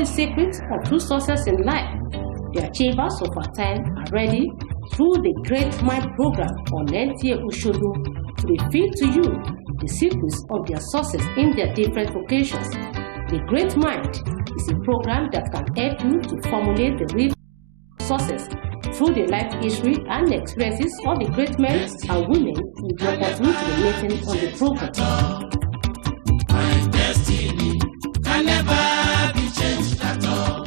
the secrets of true success in life. The achievers of our time are ready through the Great Mind program on NTA Oshodo to reveal to you the secrets of their success in their different vocations. The Great Mind is a program that can help you to formulate the real success through the life history and experiences of the great men and women with the opportunity to be meeting on the program. My destiny can never be changed at all.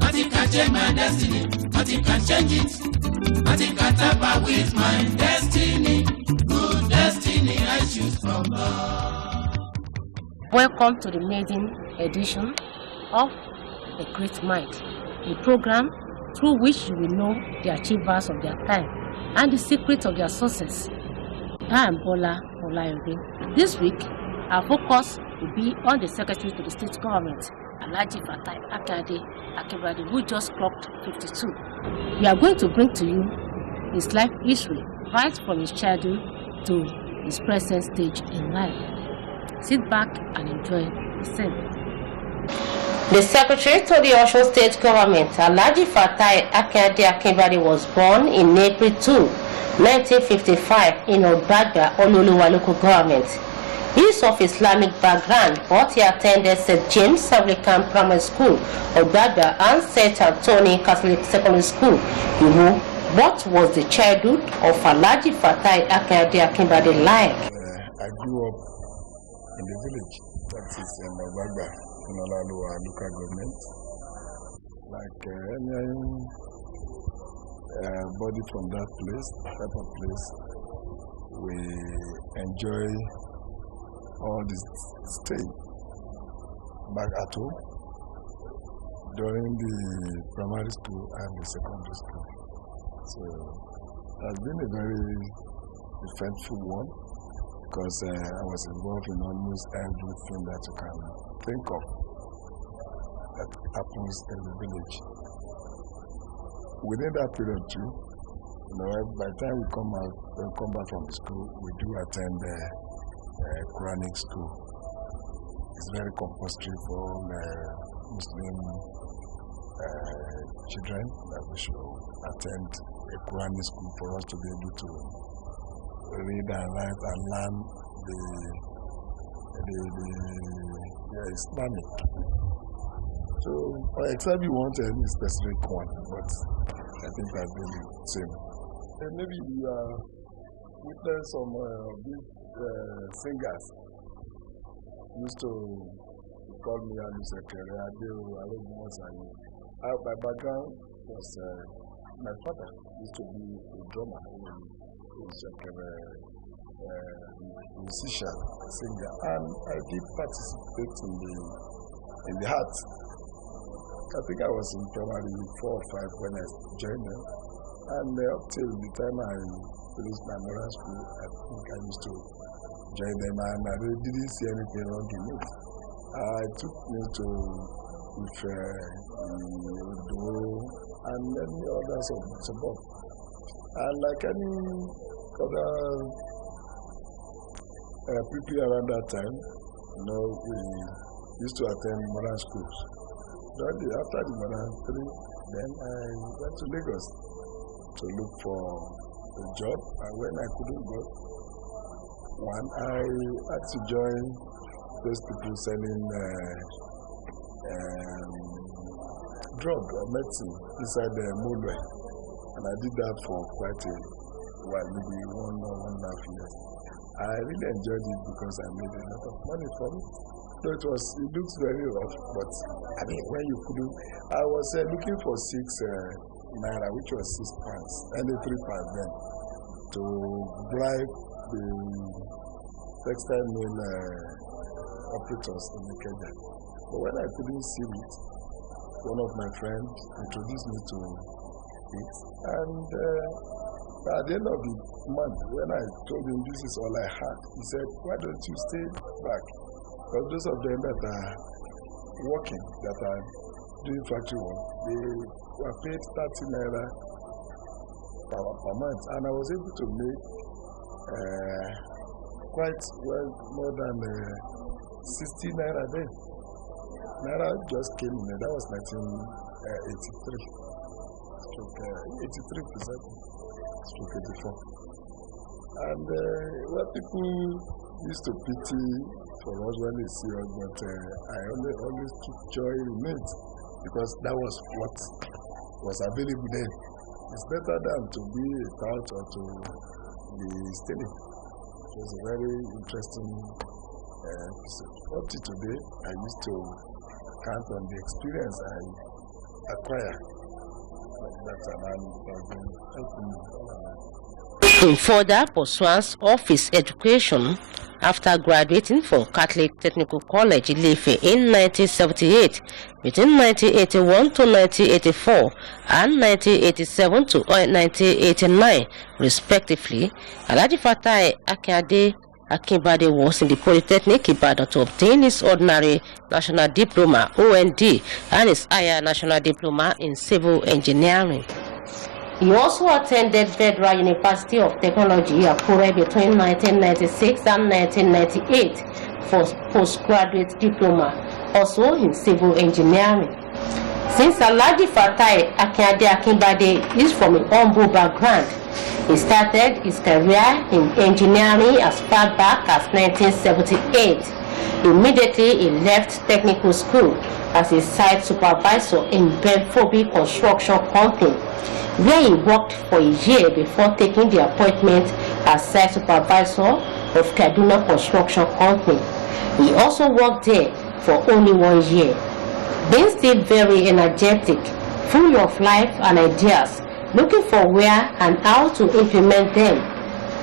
Nothing can change my destiny, nothing can change it. Nothing can tamper with my destiny. Good destiny I choose from God. Welcome to the Maiden edition of The Great Mind, a program through which you will know the achievers of their time and the secrets of their success. I am Bola Olayobi. This week, our focus will be on the Secretary to the State Government, Alhaji Fatai Akinade, Akinbade, who just clocked 52. We are going to bring to you his life history, right from his childhood to his present stage in life. Sit back and enjoy the same. The Secretary to the Osun State Government, Alhaji Fatai Akinade Akinbade, was born in April 2, 1955 in Ogbagba, Ololuwa local government. He is of Islamic background, but he attended St. James Anglican Primary School, Ogbagba, and St. Anthony Catholic Secondary School, Iwo. What was the childhood of Alhaji Fatai Akinade Akinbade like? I grew up in the village, that is in Ogbagba, in Ololuwa local government. Like any body from that type of place, we enjoy all this stay back at home during the primary school and the secondary school. So it has been a very eventful one because I was involved in almost everything that you can think of that happens in the village. Within that period too, by the time we come back from the school, we do attend Quranic school. It's very compulsory for all Muslim children that we should attend a Quranic school for us to be able to read and write and learn the Islamic. So, except you want any specific one, but I think that's been the same. And maybe you witness some of these singers used to call me my background was my father used to be a drummer. He was like a musician, singer, and I did participate in the art. I think I was in primary 4 or 5 when I joined them, and up till the time I finished my middle school, I think I used to join them, and I really didn't see anything wrong in it. I took me to and many others of support. And like any other people around that time, we used to attend modern schools. After the modern 3, then I went to Lagos to look for a job, and when I couldn't go, I had to join those people selling drug or medicine inside the Mulwe, and I did that for quite a while, maybe 1 or 1.5 years. I really enjoyed it because I made a lot of money from it. So it looks very rough, but I mean, when you couldn't, I was looking for 6 naira, which was 6 pounds, and 3 pounds then, to bribe the textile mill operators in the Kenya. But when I couldn't see it, one of my friends introduced me to it, and at the end of the month, when I told him this is all I had, he said, why don't you stay back? Because those of them that are working, that are doing factory work, they were paid 30 naira per month, and I was able to make quite well more than 60 naira then. Naira just came in. That was 1983. 83%, stroke 84. And what people used to pity for us when they see us, but I always took joy in it because that was what was available then. It's better than to be a tout or to be stealing. It was a very interesting episode. Up to today, I used to count on the experience I acquired. In further pursuance of his education, after graduating from Catholic Technical College Ile-Ife in 1978, between 1981 to 1984 and 1987 to 1989, respectively, Alhaji Fatai Akinade Akinbade was in the Polytechnic Ibadan to obtain his ordinary national diploma (OND) and his higher national diploma in civil engineering. He also attended Federal University of Technology, Akure, between 1996 and 1998 for postgraduate diploma, also in civil engineering. Since Alhaji Fatai Akinade Akinbade is from a humble background, he started his career in engineering as far back as 1978. Immediately, he left technical school as a site supervisor in Benfobi Construction Company, where he worked for a year before taking the appointment as site supervisor of Kaduna Construction Company. He also worked there for only 1 year. Being still very energetic, full of life and ideas, looking for where and how to implement them,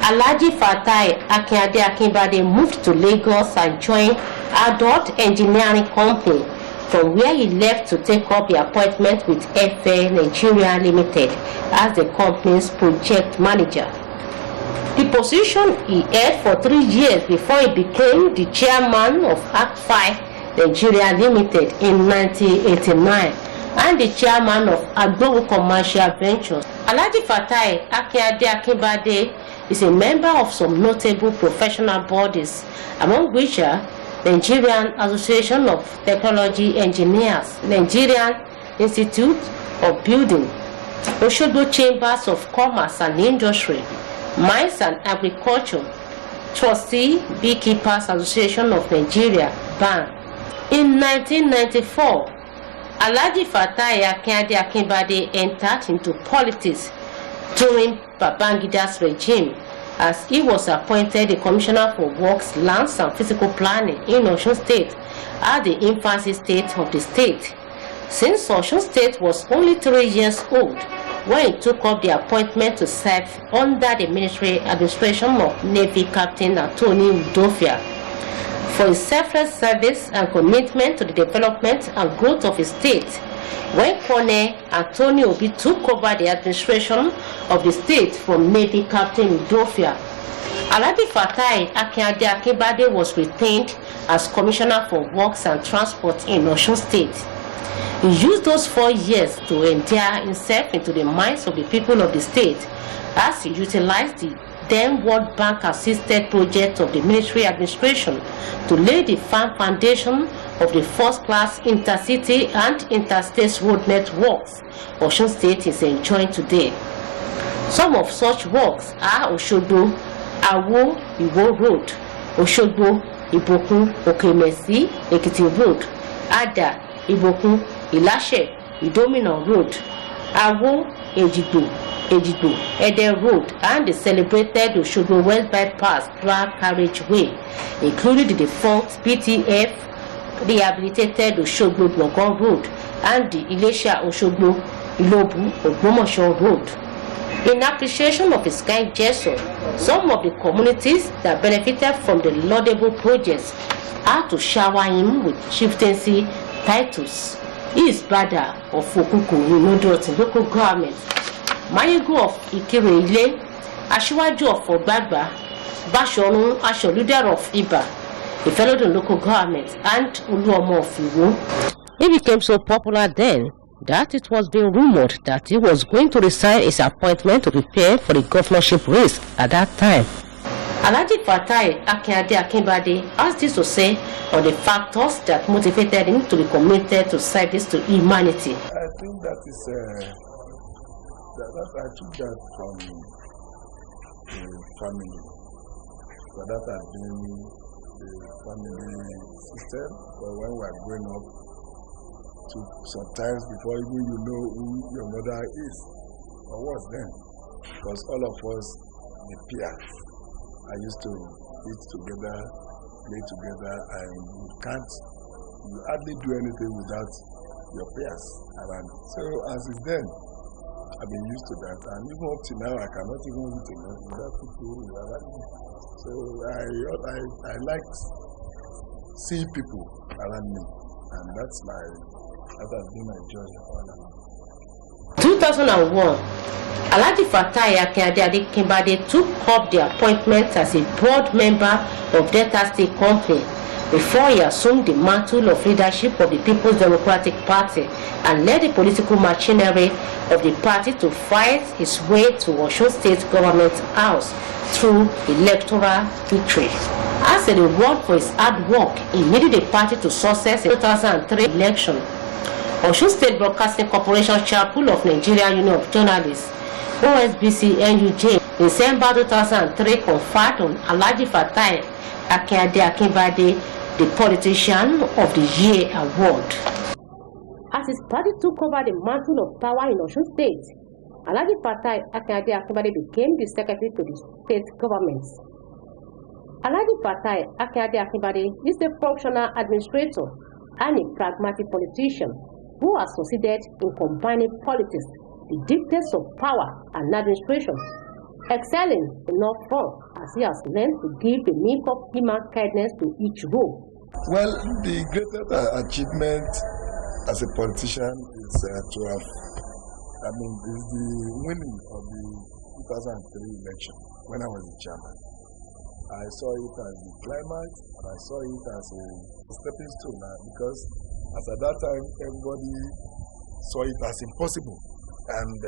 Alhaji Fatai Akinade Akinbade moved to Lagos and joined Adult Engineering Company, from where he left to take up the appointment with FA Nigeria Limited as the company's project manager. The position he held for 3 years before he became the chairman of Act 5 Nigeria Limited in 1989 and the chairman of Agbowo Commercial Ventures. Alhaji Fatai Akinade Akinbade is a member of some notable professional bodies, among which are Nigerian Association of Technology Engineers, Nigerian Institute of Building, Osogbo Chambers of Commerce and Industry, Mines and Agriculture, Trustee Beekeepers Association of Nigeria, BAN. In 1994, Alhaji Fatai Akinade Akinbade entered into politics during Babangida's regime, as he was appointed the Commissioner for Works, Lands and Physical Planning in Osun State at the infancy state of the state. Since Osun State was only 3 years old when he took up the appointment to serve under the military administration of Navy Captain Anthony Udofia. For his selfless service and commitment to the development and growth of his state, when Colonel Anthony Obi took over the administration of the state from Navy Captain Udofia, Alhaji Fatai Akinade Akinbade was retained as Commissioner for Works and Transport in Osun State. He used those 4 years to endear himself into the minds of the people of the state, as he utilized the then World Bank assisted project of the military administration to lay the firm foundation of the first-class intercity and interstate road networks Osun State is enjoying today. Some of such works are Osogbo, Awo, Iwo Road, Osogbo, Ibokun, Okemesi, Ekiti Road, Ada, Ibokun, Ilashe, Idomina Road, Awo, Ejigbo, Ede Road, and the celebrated Osogbo West Bypass Drag Carriageway, including the defunct BTF rehabilitated Osogbo Gbọ̀ngàn Road and the Ilesha Osogbo Ilobu Ogbomoso Road. In appreciation of his kind gesture, some of the communities that benefited from the laudable projects had to shower him with chieftaincy titles. He is brother of Okuku in Odoti local government, Mayegun of Ikire-Ile, Asiwaju of Ogbagba, Bashorun Asoluder of Iba, Ifelodun local government, and Uluomo of Iwo. He became so popular then that it was being rumored that he was going to resign his appointment to prepare for the governorship race at that time. Alhaji Fatai Akinbade has this to say on the factors that motivated him to be committed to service to humanity. I think that is that I took that from the family. So that has been the family system. But when we are growing up, to sometimes before even you know who your mother is or was then, because all of us, the peers, I used to eat together, play together, and you hardly do anything without your peers around. So as is then, I've been used to that, and even up to now, I cannot even eat alone without people around me. So I like seeing people around me, and that has been my joy all along. 2001, Alhaji Fatai Akinbade took up the appointment as a board member of Delta State Company before he assumed the mantle of leadership of the People's Democratic Party and led the political machinery of the party to fight his way to Osun State Government House through electoral victory. As a reward for his hard work, he led the party to success in the 2003 election. Osun State Broadcasting Corporation Chapel of Nigeria Union of Journalists, OSBC NUJ, in December 2003 conferred on Alhaji Fatai Akinbade the Politician of the Year award. As his party took over the mantle of power in Osun State, Alhaji Fatai Akinbade became the secretary to the state government. Alhaji Fatai Akinbade is the functional administrator and a pragmatic politician who has succeeded in combining politics, the dictates of power and administration, excelling in all forms as he has learned to give the meaning of human kindness to each role. Well, the greatest achievement as a politician is to have, is the winning of the 2003 election when I was the chairman. I saw it as the climax, and I saw it as a stepping stone now, because as at that time, everybody saw it as impossible. And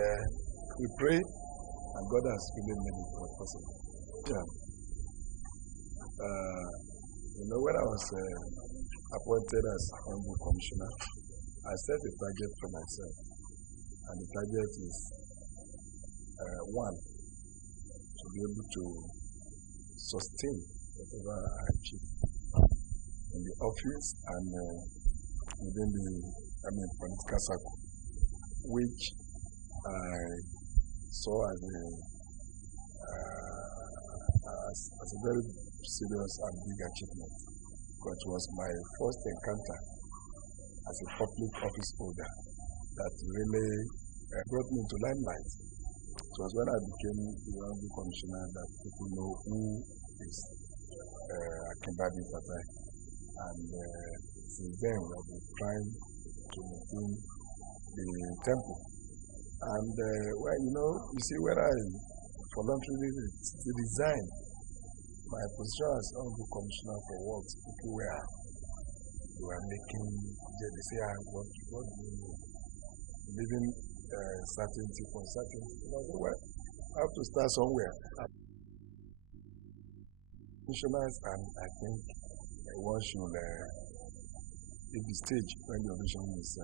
we pray, and God has really made it possible. Yeah. When I was appointed as Honorable Commissioner, I set a target for myself. And the target is, one, to be able to sustain whatever I achieve in the office and within the political circle, which I saw as a very serious and big achievement, because it was my first encounter as a public office holder that really brought me into limelight. It was when I became the Honorable Commissioner that people know who is Akinbade Fatai. And since then, we have been trying to maintain the tempo. And you see, when I voluntarily resigned my position as Honorable Commissioner for Works, people were making, they say, what do you mean? Leaving certainty for certainty. And I said, well, I have to start somewhere. Commissioners, and I think one should leave the stage when the audition is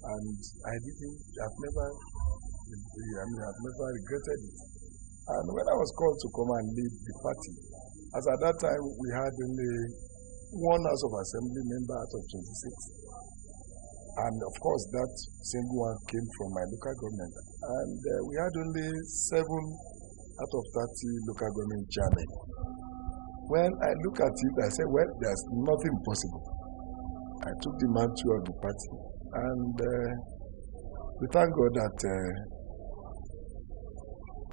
and I've never regretted it. And when I was called to come and lead the party, as at that time we had only one House of Assembly member out of 26. And of course that single one came from my local government. And we had only 7 out of 30 local government chairmen. When I look at it, I say, well, there's nothing possible. I took the mantle of the party, and we thank God that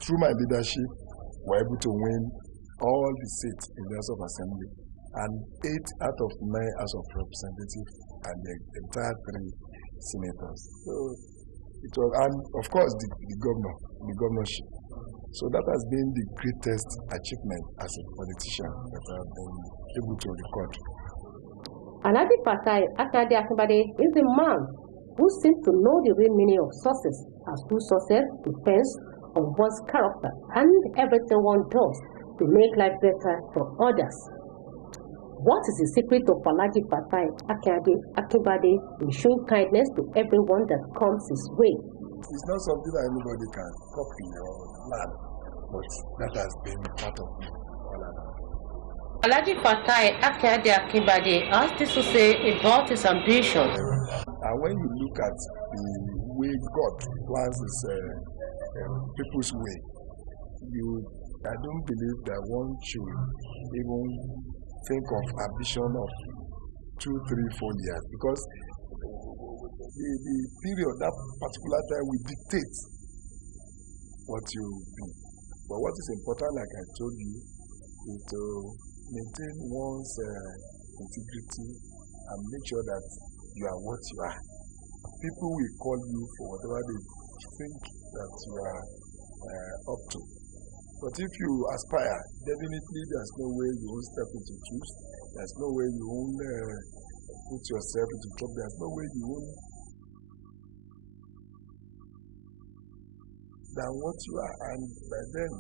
through my leadership, we were able to win all the seats in the House of Assembly, and 8 out of 9 House of Representatives, and the entire 3 senators. So it was, and of course, the governorship. So that has been the greatest achievement as a politician that I have been able to record. Alhaji Fatai Akinbade is the man who seems to know the real meaning of success, as true success depends on one's character and everything one does to make life better for others. What is the secret of Alhaji Fatai Akinbade in showing kindness to everyone that comes his way? It's not something that anybody can copy or learn, but that has been part of all of that. Alhaji Fatai Akinbade has this to say about his ambition. And when you look at the way God plans his people's way, I don't believe that one should even think of ambition of 2, 3, 4 years, because the period, that particular time will dictate what you be. But what is important, like I told you, is to maintain one's integrity and make sure that you are what you are. People will call you for whatever they think that you are up to. But if you aspire, definitely there's no way you won't step into truth. There's no way you won't put yourself into trouble. There's no way you won't than what you are, and by then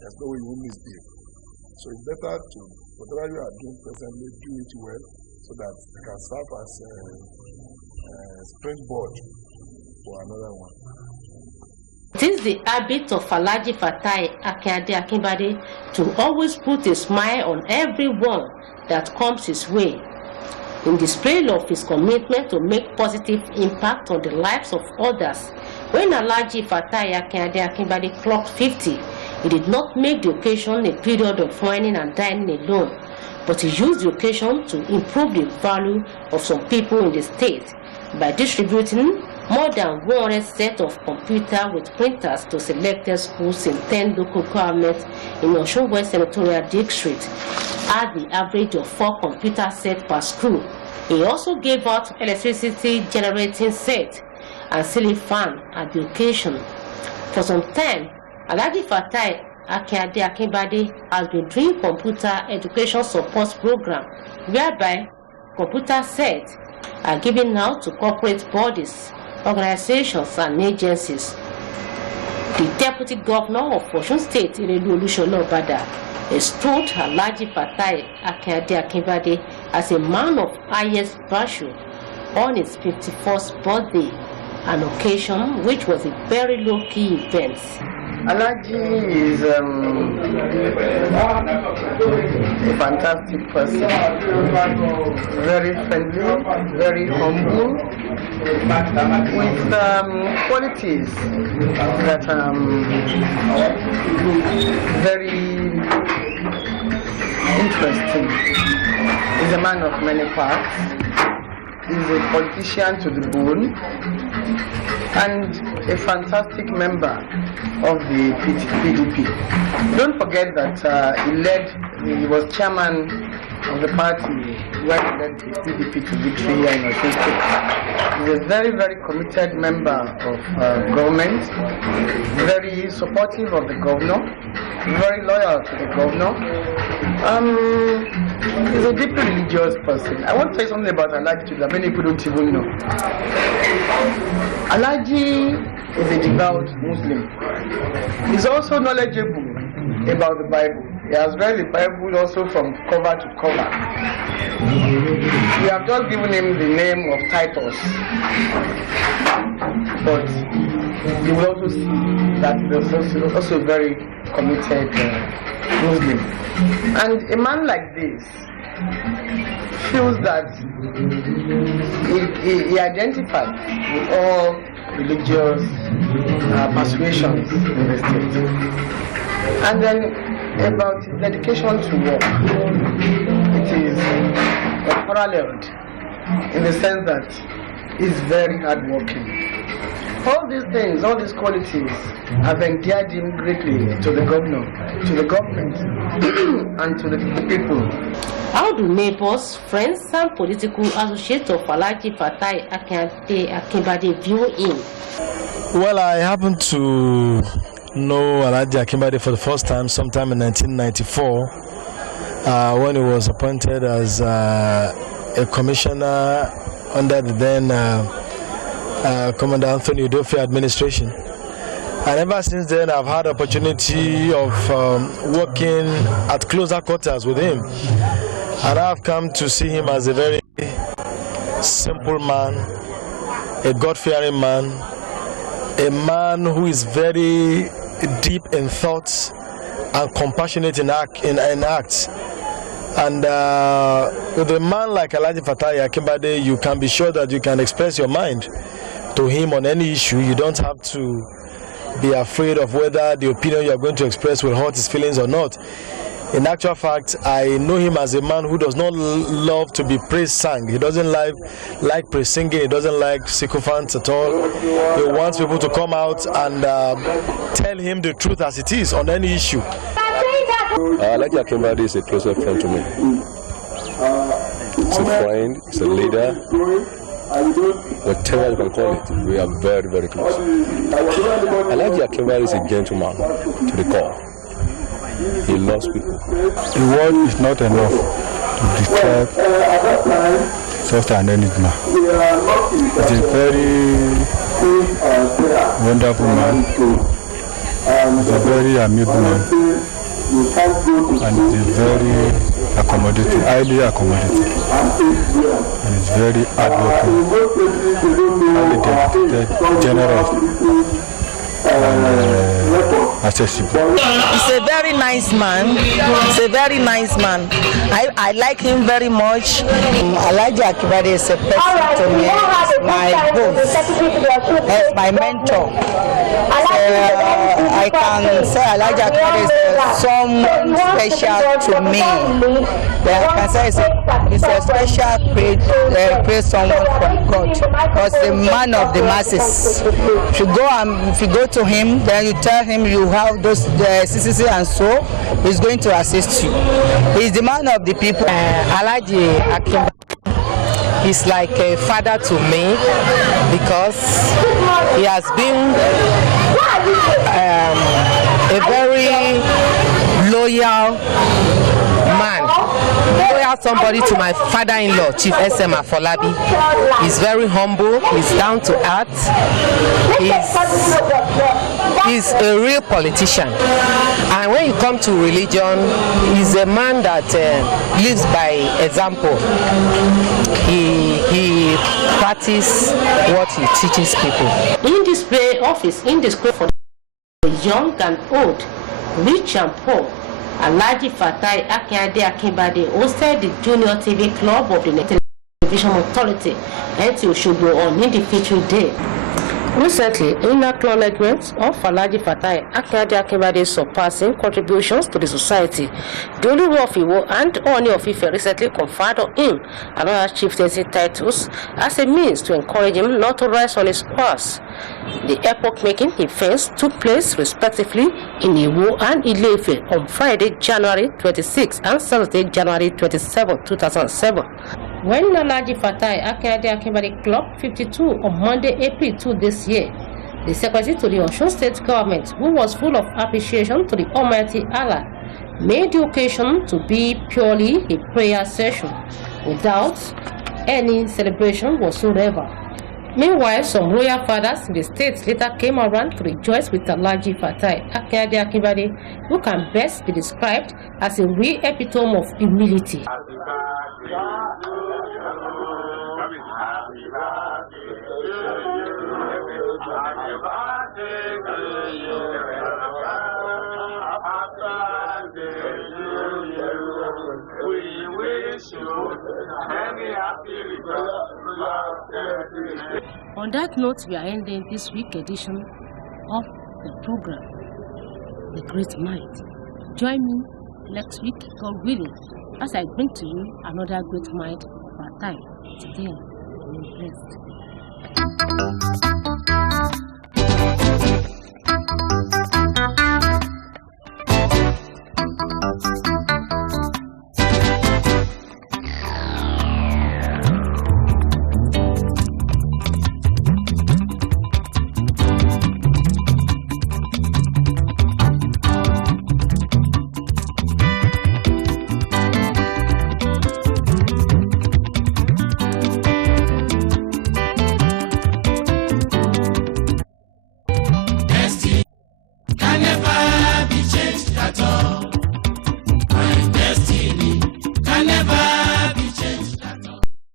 there's no way you won't misbehave. So it's better to, whatever you are doing presently, do it well, so that it can serve as a springboard for another one. It is the habit of Alhaji Fatai Akinbade to always put a smile on everyone that comes his way. In display of his commitment to make positive impact on the lives of others, when Alhaji Fatai Akinbade clocked 50, he did not make the occasion a period of whining and dining alone, but he used the occasion to improve the value of some people in the state by distributing more than 100 sets of computers with printers to selected schools in 10 local governments in Osun West Senatorial District at the average of 4 computer sets per school. He also gave out electricity generating sets and ceiling fan at the occasion. For some time, Alhaji Fatai Akinbade has been doing computer education support program whereby computer sets are given out to corporate bodies, organizations and agencies. The Deputy Governor of Osun State, Olusholo Bada, extolled Alhaji Fatai Akinbade as a man of highest virtue on his 51st birthday, an occasion which was a very low-key event. Alhaji is a fantastic person, very friendly, very humble, with qualities that are very interesting. He's a man of many parts. He's a politician to the bone and a fantastic member of the PDP. Don't forget that he was chairman of the party when he led the PDP to victory here in Osun State. He's a very, very committed member of government, very supportive of the governor, very loyal to the governor. He's a deeply religious person. I want to say something about Alhaji that many people don't even know. Alhaji is a devout Muslim. He's also knowledgeable about the Bible. He has read the Bible also from cover to cover. We have just given him the name of Titus, but you will also see that he's also a very committed Muslim. And a man like this feels that he identifies with all religious persuasions in the state. And then about his dedication to work, it is paralleled in the sense that he's very hardworking. All these things, all these qualities have endeared him greatly to the governor, to the government, and to the people. How do neighbors, friends, and political associates of Alhaji Fatai Akinbade view him? Well, I happen to know Alhaji Akinbade for the first time sometime in 1994 when he was appointed as a commissioner under the then Commander Anthony Udofe administration. And ever since then, I've had opportunity of working at closer quarters with him. And I've come to see him as a very simple man, a God-fearing man, a man who is very deep in thoughts and compassionate in acts. And with a man like Alhaji Fatai Akinbade, you can be sure that you can express your mind to him on any issue. You don't have to be afraid of whether the opinion you are going to express will hurt his feelings or not. In actual fact, I know him as a man who does not love to be praise sang. He doesn't like praise singing. He doesn't like sycophants at all. He wants people to come out and tell him the truth as it is on any issue. Alhaji Akinbade is a closer friend to me. He's a friend, he's a leader. Whatever you can call it, we are very, very close. Alhaji Akinbade is a gentleman to the core. He loves people. The word is not enough to describe such an enigma. He's a very wonderful man. He's a very amiable man. And he's very accommodating, highly accommodating. And he's very hardworking, highly dedicated, generous, and accessible. He's a very nice man. He's a very nice man. I like him very much. Alhaji Akinbade is a person to me. He's my host. He's my mentor. I can say Alhaji Akinbade is someone special to me. I can say he's a special praise someone from God. Because the man of the masses. If you go to him, then you tell him you have those CCC and so, he's going to assist you. He's the man of the people. Alhaji Akinbade is like a father to me because he has been a very loyal man. Loyal somebody to my father-in-law, Chief SM Afolabi. He's very humble, he's down to earth, he's a real politician. And when you come to religion, he's a man that lives by example. He practices what he teaches people. In display office, in display for young and old, rich and poor, Alhaji Fatai Akinade Akinbade hosted the Junior TV Club of the National Television Authority at Osogbo on Indifferential Day. Recently, in acknowledgement of Alhaji Fatai Akinade Akinbade's surpassing contributions to the society, the Oluwo of Iwo and Oni of Ife recently conferred on him another chieftaincy titles as a means to encourage him not to rise on his horse. The epoch-making events took place respectively in Iwo and Ile-Ife on Friday, January 26 and Saturday, January 27, 2007. When Alhaji Fatai Akinade Akinbade Club 52 on Monday, April 2 this year, the Secretary to the Osun State Government, who was full of appreciation to the Almighty Allah, made the occasion to be purely a prayer session, without any celebration whatsoever. Meanwhile, some royal fathers in the state later came around to rejoice with Alhaji Fatai Akinade Akinbade, who can best be described as a real epitome of humility. On that note, we are ending this week's edition of the program, The Great Mind. Join me next week, God willing, as I bring to you another great mind of our time. Today, be blessed.